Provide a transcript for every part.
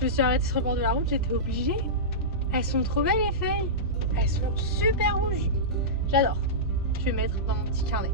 Je me suis arrêtée sur le bord de la route, j'étais obligée. Elles sont trop belles les feuilles. Elles sont super rouges. J'adore. Je vais mettre dans mon petit carnet.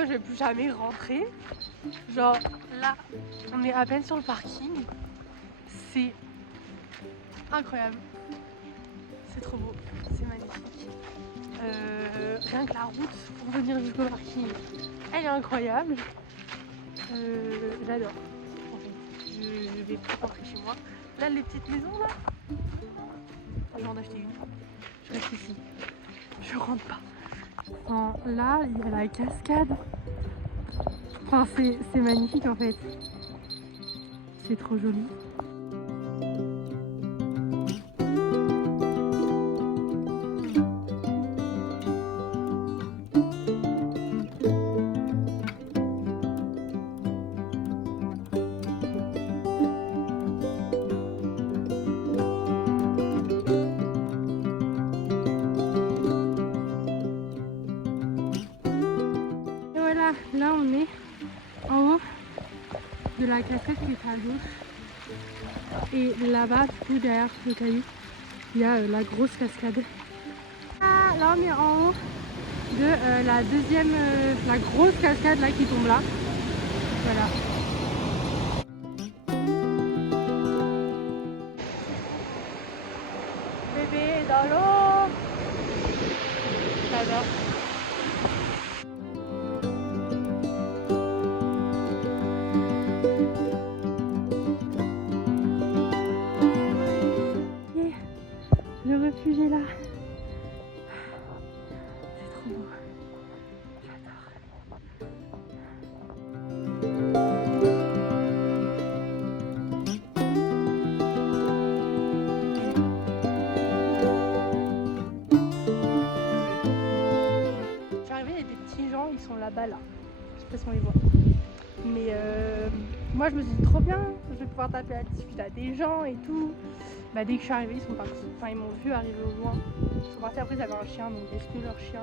Je vais plus jamais rentrer. Genre là, on est à peine sur le parking. C'est incroyable. C'est trop beau. C'est magnifique. Rien que la route pour venir jusqu'au parking, elle est incroyable. J'adore. En fait, je vais plus rentrer chez moi. Là, les petites maisons là. Je vais en acheter une. Je reste ici. Je rentre pas. Enfin, là, il y a la cascade. Enfin, c'est magnifique en fait. C'est trop joli. Et voilà, là on est en haut de la cascade qui est à gauche. Et là-bas, tout derrière le caillou, il y a la grosse cascade. Ah, là on est en haut de la deuxième, la grosse cascade là qui tombe là. Voilà. Bébé est dans l'eau. J'adore. Le refuge est là. C'est trop beau. J'adore. Je suis arrivée, il y a des petits gens, ils sont là-bas là. Je sais pas si on les voit. Mais moi je me suis dit trop bien, je vais pouvoir taper à discuter à des gens et tout. Bah dès que je suis arrivée, ils sont partis. Enfin ils m'ont vu arriver au loin. Ils sont partis, après ils avaient un chien, donc est-ce que leur chien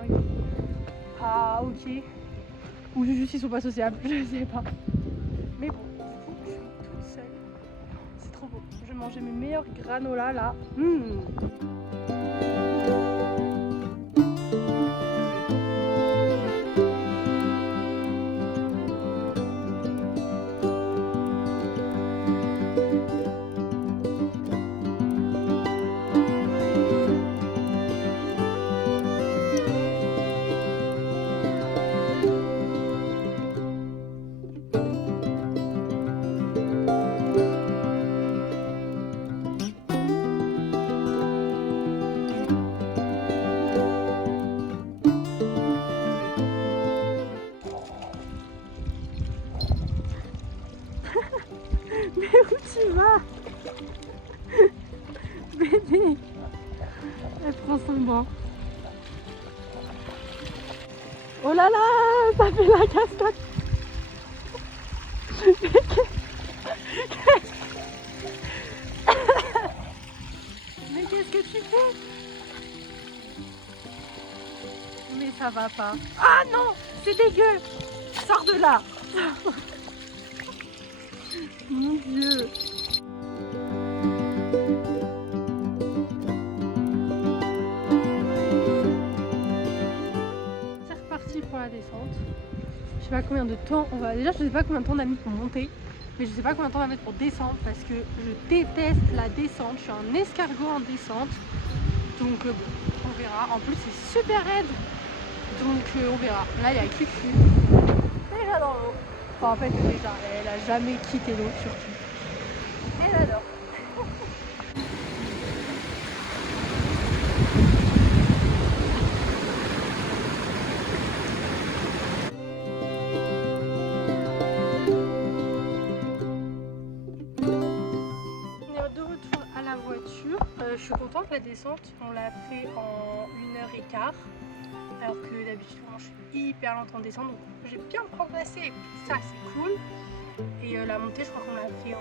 ah ok. Ou juste ils sont pas sociables, je sais pas. Mais bon, du coup je suis toute seule. C'est trop beau. Je vais manger mes meilleurs granola là. Mais où tu vas? Bébé, elle prend son banc. Oh là là, ça fait la cascade. Mais qu'est-ce que tu fais? Mais ça va pas. Ah non, c'est dégueu. Sors de là. Mon Dieu. C'est reparti pour la descente. Je sais pas combien de temps on va. Déjà, je sais pas combien de temps on a mis pour monter. Mais je sais pas combien de temps on va mettre pour descendre parce que je déteste la descente. Je suis un escargot en descente. Donc bon, on verra. En plus, c'est super raide. Donc on verra. Là, il y a Cucu. Déjà dans l'eau. Enfin, en fait, déjà, elle a jamais quitté l'eau surtout. je suis contente, la descente, on l'a fait en 1h15. Alors que d'habitude, moi, je suis hyper lente en descente, donc j'ai bien progressé. Ça, c'est cool. Et la montée, je crois qu'on l'a fait en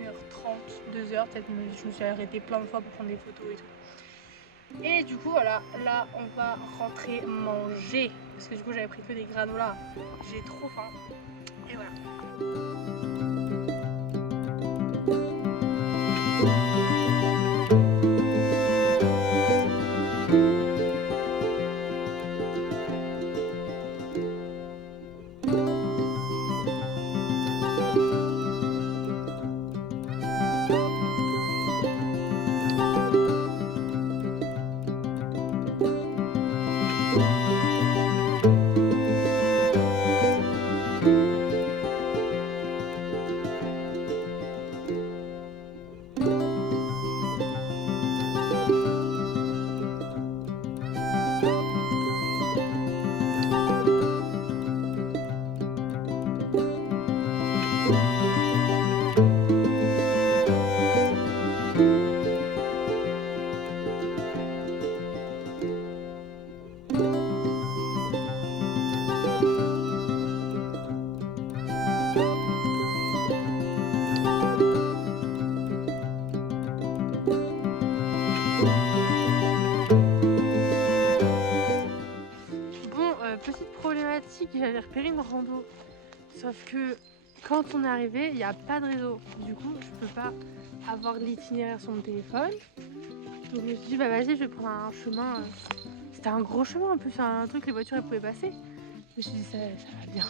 1h30, 2h. Peut-être je me suis arrêtée plein de fois pour prendre des photos et tout. Et du coup, voilà, là, on va rentrer manger. Parce que du coup, j'avais pris que des granolas. J'ai trop faim. Et voilà. Petite problématique, j'avais repéré une rando. Sauf que quand on est arrivé, il n'y a pas de réseau. Du coup, je peux pas avoir l'itinéraire sur mon téléphone. Donc je me suis dit, bah vas-y, je vais prendre un chemin. C'était un gros chemin en plus, un truc, les voitures elles pouvaient passer. Je me suis dit, ça va bien.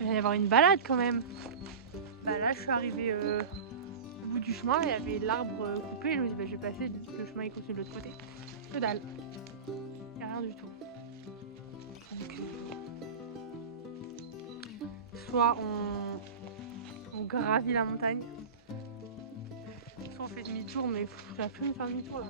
Il va y avoir une balade quand même. Bah là, je suis arrivée au bout du chemin, il y avait l'arbre coupé. Je me suis dit, bah, je vais passer, le chemin il continue de l'autre côté. Que dalle. Il n'y a rien du tout. Donc, soit on gravit la montagne, soit on fait demi-tour, mais je vais plus me faire demi-tour là.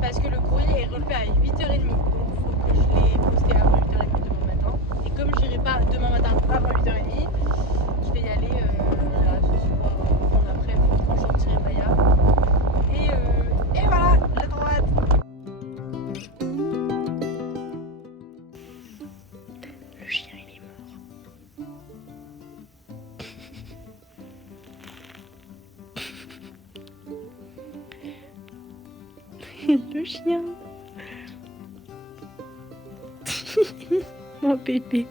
Parce que le courrier est relevé à 8h30, donc il faut que je l'ai posté avant 8h30 demain matin. Et comme je n'irai pas demain matin avant 8h30, je vais y aller là ce soir, en après, quand je sortirai Maya. Et voilà, la droite. Le chien il est mort. Le chien. Mon bébé.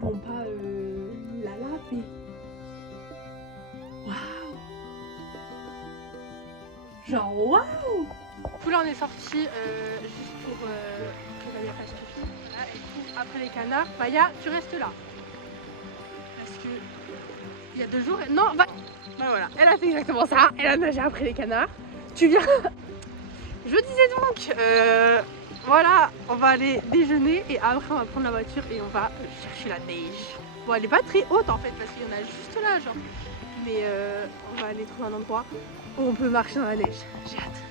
Bon, pas la lave, mais waouh! Genre waouh! Du coup, là, on est sorti juste pour que Maya fasse pipi. Voilà, et du coup, après les canards, Maya, tu restes là. Parce que il y a 2 jours, non, bah voilà, elle a fait exactement ça. Elle a nagé après les canards. Tu viens Je disais donc, voilà, on va aller déjeuner et après on va prendre la voiture et on va chercher la neige. Bon, elle est pas très haute en fait parce qu'il y en a juste là, genre. Mais on va aller trouver un endroit où on peut marcher dans la neige. J'ai hâte.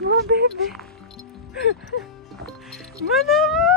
Mon bébé. Mon amour.